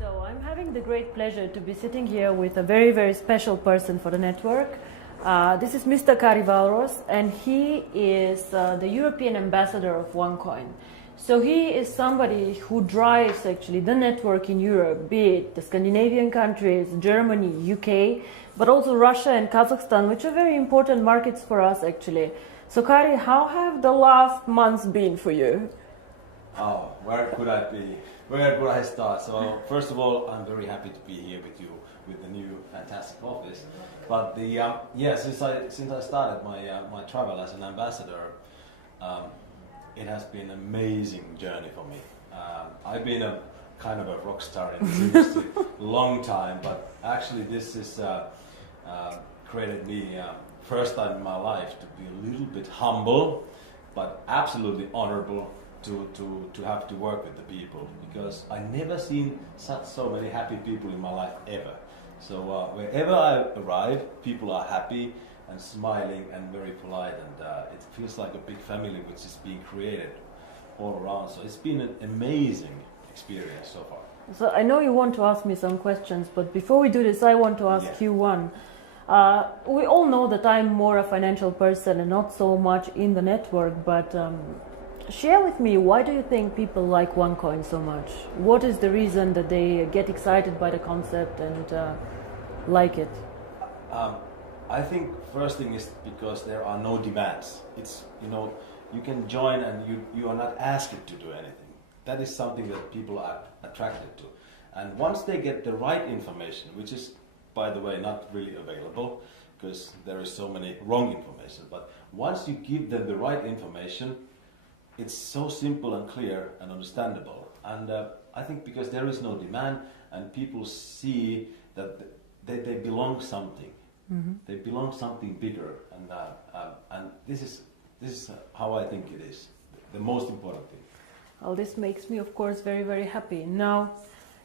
So I'm having the great pleasure to be sitting here with a very, very special person for the network. This is Mr. Kari Valros, and he is the European ambassador of ONECOIN. So he is somebody who drives actually the network in Europe, be it the Scandinavian countries, Germany, UK, but also Russia and Kazakhstan, which are very important markets for us actually. So Kari, how have the last months been for you? Oh, where could I be? Where could I start? So first of all, I'm very happy to be here with you with the new fantastic office. But since I started my travel as an ambassador, it has been an amazing journey for me. I've been a kind of a rock star in this industry long time, but actually this is created me first time in my life to be a little bit humble, but absolutely honorable to have to work with the people, because I never seen so many happy people in my life ever. So wherever I arrive, people are happy and smiling and very polite, and it feels like a big family which is being created all around. So it's been an amazing experience so far. So I know you want to ask me some questions, but before we do this, I want to ask you one. We all know that I'm more a financial person and not so much in the network, but share with me, why do you think people like ONECOIN so much? What is the reason that they get excited by the concept and like it? I think first thing is because there are no demands. It's, you can join and you are not asked to do anything. That is something that people are attracted to. And once they get the right information, which is, by the way, not really available because there is so many wrong information, but once you give them the right information, it's so simple and clear and understandable. And I think because there is no demand and people see that they belong something. Mm-hmm. They belong something bigger, and this is how I think it is the most important thing. Well, this makes me, of course, very, very happy. Now,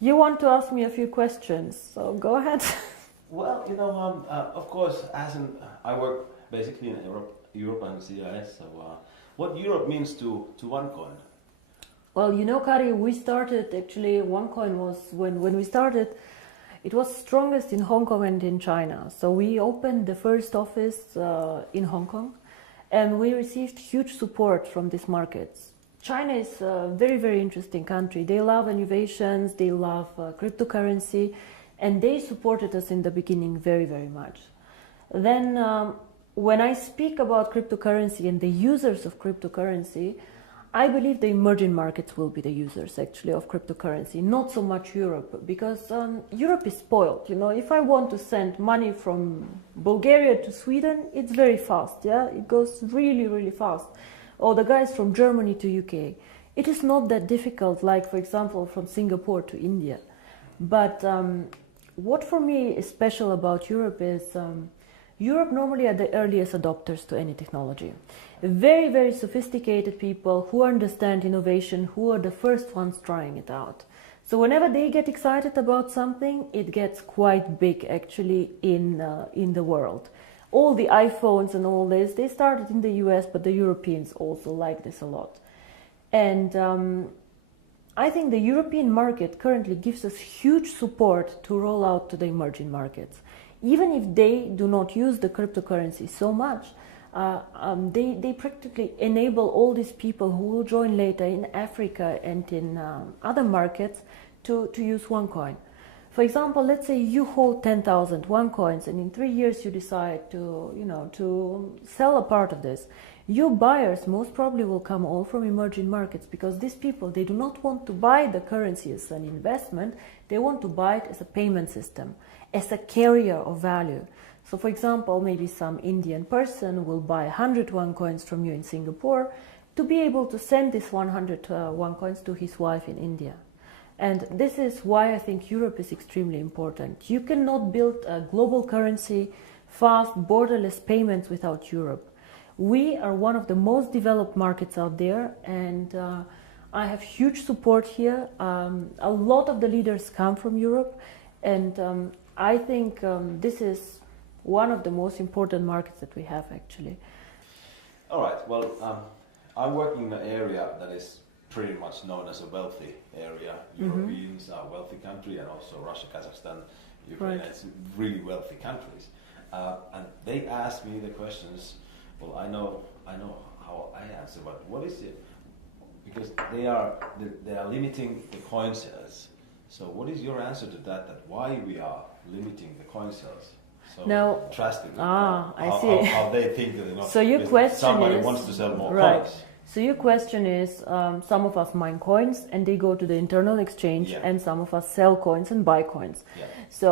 you want to ask me a few questions, so go ahead. Well, of course, I work basically in Europe and CIS. So, what Europe means to ONECOIN? Well, Kari, we started actually. ONECOIN was when we started. It was strongest in Hong Kong and in China. So we opened the first office in Hong Kong, and we received huge support from these markets. China is a very, very interesting country. They love innovations, they love cryptocurrency, and they supported us in the beginning very, very much. Then when I speak about cryptocurrency and the users of cryptocurrency, I believe the emerging markets will be the users actually of cryptocurrency, not so much Europe, because Europe is spoiled. If I want to send money from Bulgaria to Sweden, it's very fast, yeah? It goes really, really fast. Or the guys from Germany to UK. It is not that difficult, like, for example, from Singapore to India. But what for me is special about Europe is Europe normally are the earliest adopters to any technology. Very, very sophisticated people who understand innovation, who are the first ones trying it out. So whenever they get excited about something, it gets quite big actually in the world. All the iPhones and all this, they started in the US, but the Europeans also like this a lot. And I think the European market currently gives us huge support to roll out to the emerging markets. Even if they do not use the cryptocurrency so much, they practically enable all these people who will join later in Africa and in other markets to use ONECOIN. For example, let's say you hold 10,000 ONECOINs, and in 3 years you decide to sell a part of this. Your buyers most probably will come all from emerging markets, because these people, they do not want to buy the currency as an investment, they want to buy it as a payment system, as a carrier of value. So for example, maybe some Indian person will buy 100 ONECOINs from you in Singapore to be able to send this 100 ONECOINs to his wife in India. And this is why I think Europe is extremely important. You cannot build a global currency, fast, borderless payments without Europe. We are one of the most developed markets out there, and I have huge support here. A lot of the leaders come from Europe, and I think this is one of the most important markets that we have actually. All right, well, I'm working in an area that is pretty much known as a wealthy area. Europeans are a wealthy country, and also Russia, Kazakhstan, Ukraine, it's really wealthy countries. And they asked me the questions. Well, I know how I answer, but what is it? Because they are limiting the coin sales. So what is your answer to that? That why we are limiting the coin sales so drastically? I see. How they think that so your question somebody is, wants to sell more coins. So your question is, some of us mine coins and they go to the internal exchange, and some of us sell coins and buy coins. Yeah. So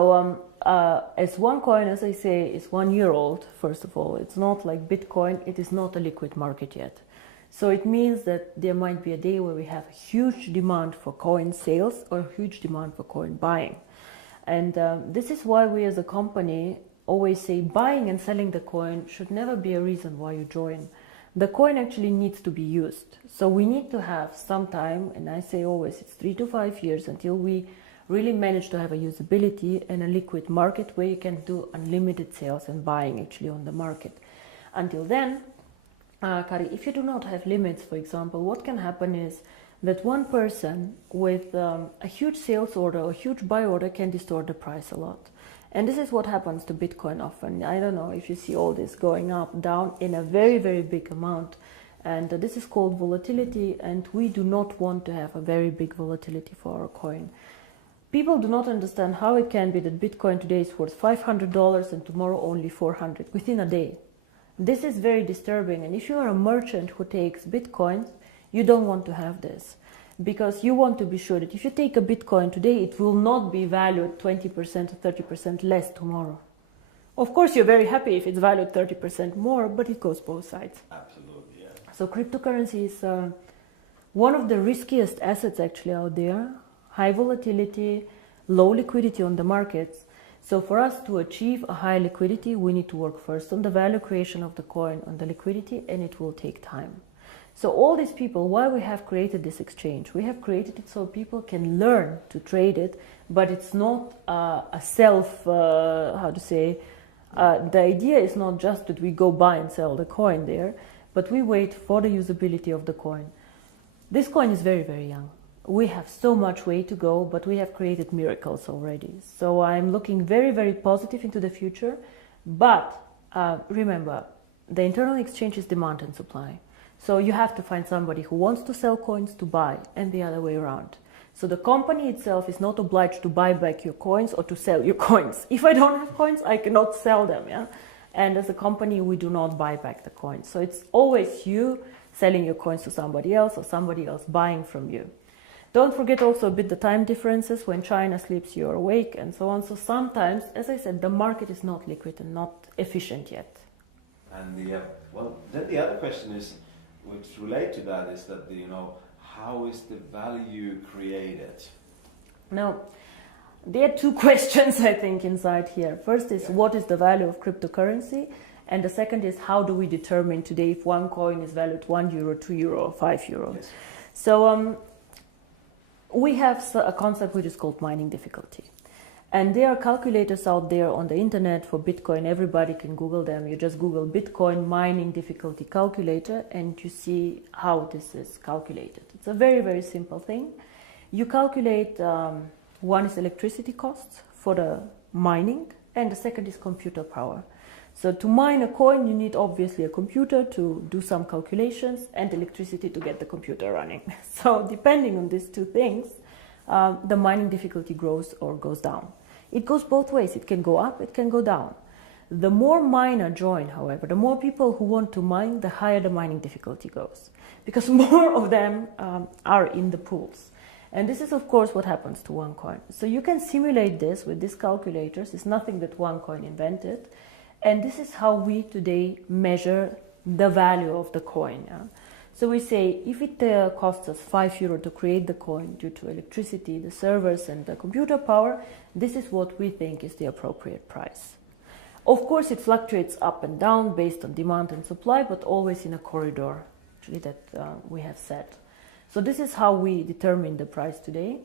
as ONECOIN, as I say, is 1 year old. First of all, it's not like Bitcoin. It is not a liquid market yet. So it means that there might be a day where we have a huge demand for coin sales or a huge demand for coin buying. And this is why we as a company always say buying and selling the coin should never be a reason why you join. The coin actually needs to be used. So we need to have some time, and I say always it's 3 to 5 years until we really manage to have a usability and a liquid market where you can do unlimited sales and buying actually on the market. Until then, Kari, if you do not have limits, for example, what can happen is that one person with a huge sales order or huge buy order can distort the price a lot. And this is what happens to Bitcoin often. I don't know if you see all this going up, down in a very, very big amount. And this is called volatility, and we do not want to have a very big volatility for our coin. People do not understand how it can be that Bitcoin today is worth $500 and tomorrow only 400 within a day. This is very disturbing, and if you are a merchant who takes Bitcoins, you don't want to have this. Because you want to be sure that if you take a Bitcoin today, it will not be valued 20% or 30% less tomorrow. Of course, you're very happy if it's valued 30% more, but it goes both sides. Absolutely, yeah. So cryptocurrency is one of the riskiest assets actually out there. High volatility, low liquidity on the markets. So for us to achieve a high liquidity, we need to work first on the value creation of the coin, on the liquidity, and it will take time. So all these people, why we have created this exchange? We have created it so people can learn to trade it, but it's not a self, the idea is not just that we go buy and sell the coin there, but we wait for the usability of the coin. This coin is very, very young. We have so much way to go, but we have created miracles already. So I'm looking very, very positive into the future. But remember, the internal exchange is demand and supply. So you have to find somebody who wants to sell coins to buy, and the other way around. So the company itself is not obliged to buy back your coins or to sell your coins. If I don't have coins, I cannot sell them. Yeah? And as a company, we do not buy back the coins. So it's always you selling your coins to somebody else or somebody else buying from you. Don't forget also a bit the time differences. When China sleeps, you're awake, and so on. So sometimes, as I said, the market is not liquid and not efficient yet. And then the other question is, which relate to that, is that how is the value created? Now, there are two questions I think inside here. First is what is the value of cryptocurrency, and the second is how do we determine today if one coin is valued €1, €2, or €5? Yes. So we have a concept which is called mining difficulty. And there are calculators out there on the internet for Bitcoin. Everybody can Google them. You just Google Bitcoin mining difficulty calculator and you see how this is calculated. It's a very, very simple thing. You calculate, one is electricity costs for the mining, and the second is computer power. So to mine a coin, you need obviously a computer to do some calculations and electricity to get the computer running. So depending on these two things, the mining difficulty grows or goes down. It goes both ways. It can go up, it can go down. The more miners join, however, the more people who want to mine, the higher the mining difficulty goes, because more of them are in the pools. And this is, of course, what happens to ONECOIN. So you can simulate this with these calculators. It's nothing that ONECOIN invented. And this is how we today measure the value of the coin. Yeah? So we say if it costs us €5 to create the coin due to electricity, the servers and the computer power, this is what we think is the appropriate price. Of course, it fluctuates up and down based on demand and supply, but always in a corridor actually that we have set. So this is how we determine the price today.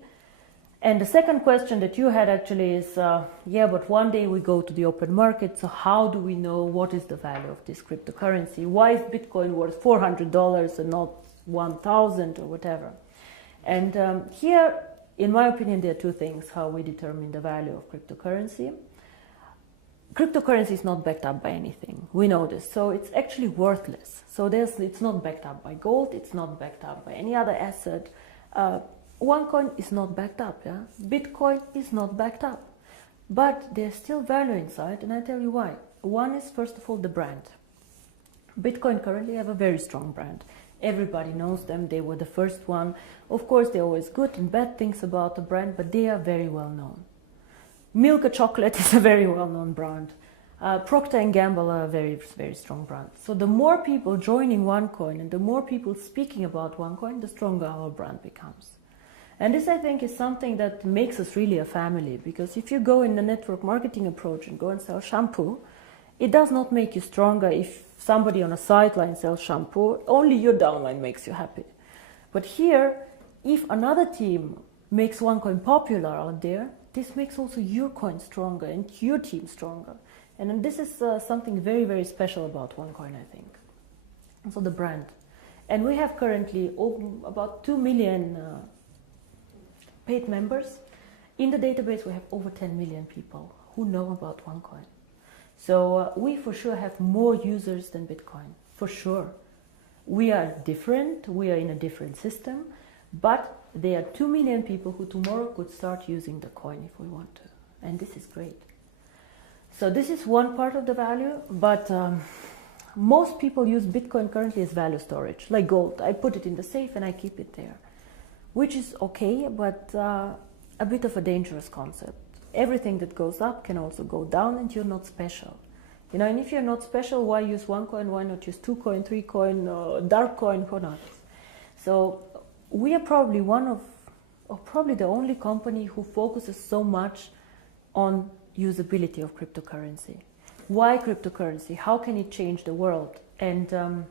And the second question that you had actually is, but one day we go to the open market, so how do we know what is the value of this cryptocurrency? Why is Bitcoin worth $400 and not 1,000 or whatever? And here, in my opinion, there are two things how we determine the value of cryptocurrency. Cryptocurrency is not backed up by anything. We know this. So it's actually worthless. So it's not backed up by gold. It's not backed up by any other asset. OneCoin is not backed up. Yeah? Bitcoin is not backed up. But there's still value inside, and I tell you why. One is, first of all, the brand. Bitcoin currently have a very strong brand. Everybody knows them. They were the first one. Of course, there are always good and bad things about the brand, but they are very well known. Milka Chocolate is a very well-known brand. Procter & Gamble are a very, very strong brand. So the more people joining OneCoin and the more people speaking about OneCoin, the stronger our brand becomes. And this, I think, is something that makes us really a family, because if you go in the network marketing approach and go and sell shampoo, it does not make you stronger if somebody on a sideline sells shampoo. Only your downline makes you happy. But here, if another team makes OneCoin popular out there, this makes also your coin stronger and your team stronger. And this is something very, very special about OneCoin, I think. So the brand. And we have currently about 2 million paid members. In the database, we have over 10 million people who know about OneCoin. So we for sure have more users than Bitcoin, for sure. We are different, we are in a different system, but there are 2 million people who tomorrow could start using the coin if we want to. And this is great. So this is one part of the value, but most people use Bitcoin currently as value storage, like gold. I put it in the safe and I keep it there, which is okay, but a bit of a dangerous concept. Everything that goes up can also go down, and you're not special. You know, and if you're not special, why use OneCoin? Why not use 2 coin, 3 coin, dark coin, who knows? So we are probably one of, or probably the only company who focuses so much on usability of cryptocurrency. Why cryptocurrency? How can it change the world? And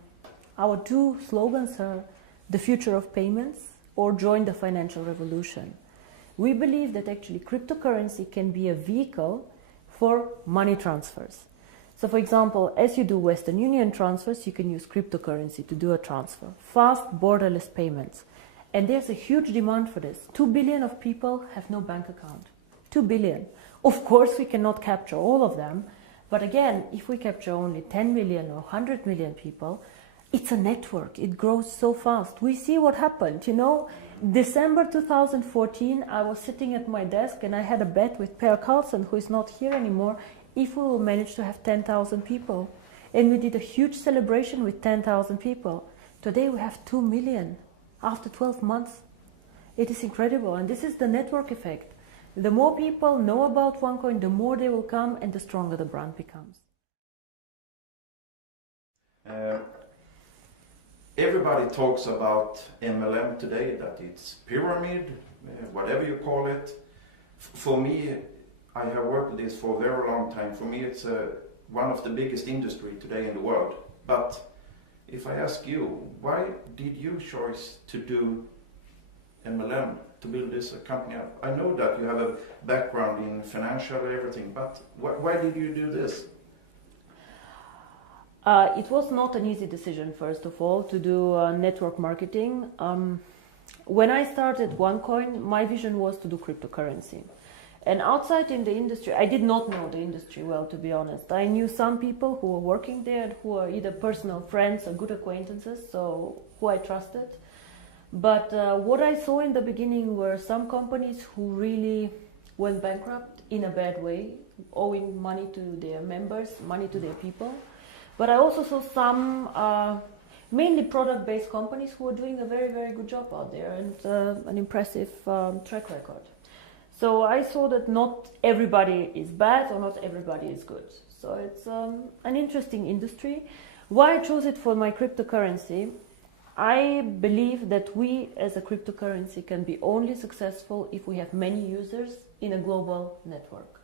our two slogans are the future of payments or join the financial revolution. We believe that actually cryptocurrency can be a vehicle for money transfers. So for example, as you do Western Union transfers, you can use cryptocurrency to do a transfer. Fast, borderless payments. And there's a huge demand for this. 2 billion of people have no bank account. 2 billion. Of course, we cannot capture all of them. But again, if we capture only 10 million or 100 million people, it's a network. It grows so fast. We see what happened. You know, December 2014, I was sitting at my desk and I had a bet with Per Carlson, who is not here anymore, if we will manage to have 10,000 people. And we did a huge celebration with 10,000 people. Today we have 2 million after 12 months. It is incredible. And this is the network effect. The more people know about OneCoin, the more they will come and the stronger the brand becomes. Everybody talks about MLM today, that it's pyramid, whatever you call it. For me, I have worked with this for a very long time. For me, it's one of the biggest industry today in the world. But if I ask you, why did you choose to do MLM, to build this company up? I know that you have a background in financial everything, but why did you do this? It was not an easy decision, first of all, to do network marketing. When I started OneCoin, my vision was to do cryptocurrency. And outside in the industry, I did not know the industry well, to be honest. I knew some people who were working there, who are either personal friends or good acquaintances, so who I trusted. But what I saw in the beginning were some companies who really went bankrupt in a bad way, owing money to their members, money to their people. But I also saw some mainly product-based companies who were doing a very, very good job out there and an impressive track record. So I saw that not everybody is bad or not everybody is good. So it's an interesting industry. Why I chose it for my cryptocurrency? I believe that we as a cryptocurrency can be only successful if we have many users in a global network.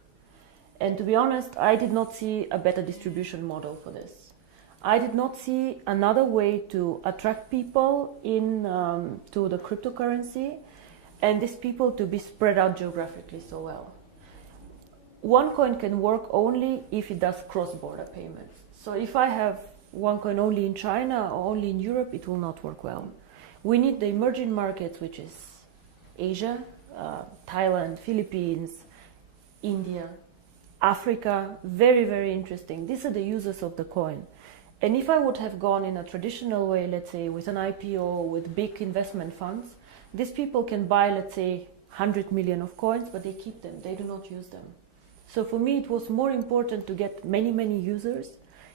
And to be honest, I did not see a better distribution model for this. I did not see another way to attract people in to the cryptocurrency and these people to be spread out geographically so well. OneCoin can work only if it does cross-border payments. So if I have OneCoin only in China or only in Europe, it will not work well. We need the emerging markets, which is Asia, Thailand, Philippines, India, Africa, very, very interesting. These are the users of the coin. And if I would have gone in a traditional way, let's say with an IPO, with big investment funds, these people can buy, let's say, 100 million of coins, but they keep them, they do not use them. So for me, it was more important to get many, many users,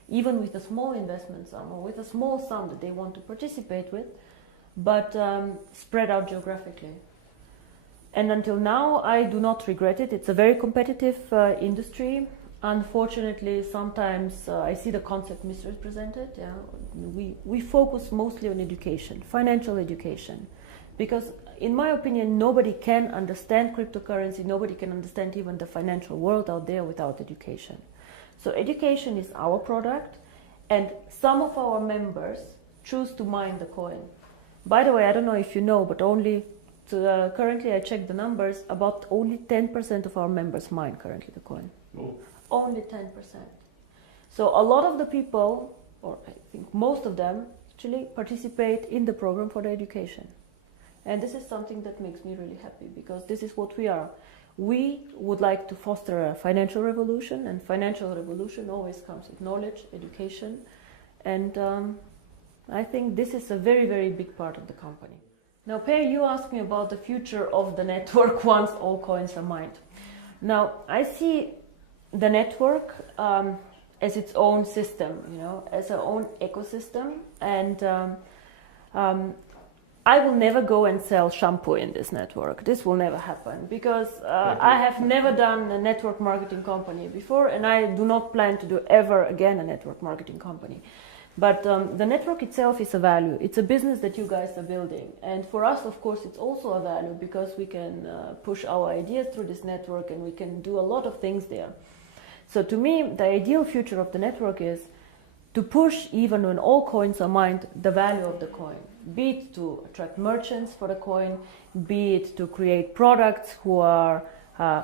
even with a small investment sum or with a small sum that they want to participate with, but spread out geographically. And until now, I do not regret it. It's a very competitive industry. Unfortunately, sometimes I see the concept misrepresented. Yeah? We focus mostly on education, financial education, because in my opinion, nobody can understand cryptocurrency, nobody can understand even the financial world out there without education. So education is our product, and some of our members choose to mine the coin. By the way, I don't know if you know, but currently I checked the numbers, about only 10% of our members mine currently the coin. Oh. Only 10%. So a lot of the people, or I think most of them, actually participate in the program for the education. And this is something that makes me really happy, because this is what we are. We would like to foster a financial revolution, and financial revolution always comes with knowledge, education, and I think this is a very, very big part of the company. Now, Per, you asked me about the future of the network once all coins are mined. Now, I see the network as its own system, as our own ecosystem, and I will never go and sell shampoo in this network. This will never happen, because I have never done a network marketing company before, and I do not plan to do ever again a network marketing company. But the network itself is a value. It's a business that you guys are building. And for us, of course, it's also a value, because we can push our ideas through this network, and we can do a lot of things there. So to me, the ideal future of the network is to push, even when all coins are mined, the value of the coin. Be it to attract merchants for the coin, be it to create products who are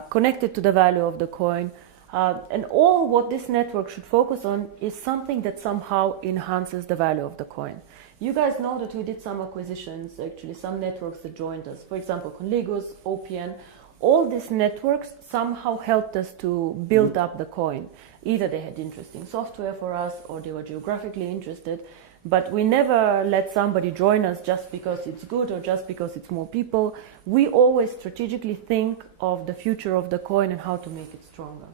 connected to the value of the coin. And all what this network should focus on is something that somehow enhances the value of the coin. You guys know that we did some acquisitions, actually, some networks that joined us. For example, Conligos, OPN. All these networks somehow helped us to build up the coin. Either they had interesting software for us, or they were geographically interested. But we never let somebody join us just because it's good or just because it's more people. We always strategically think of the future of the coin and how to make it stronger.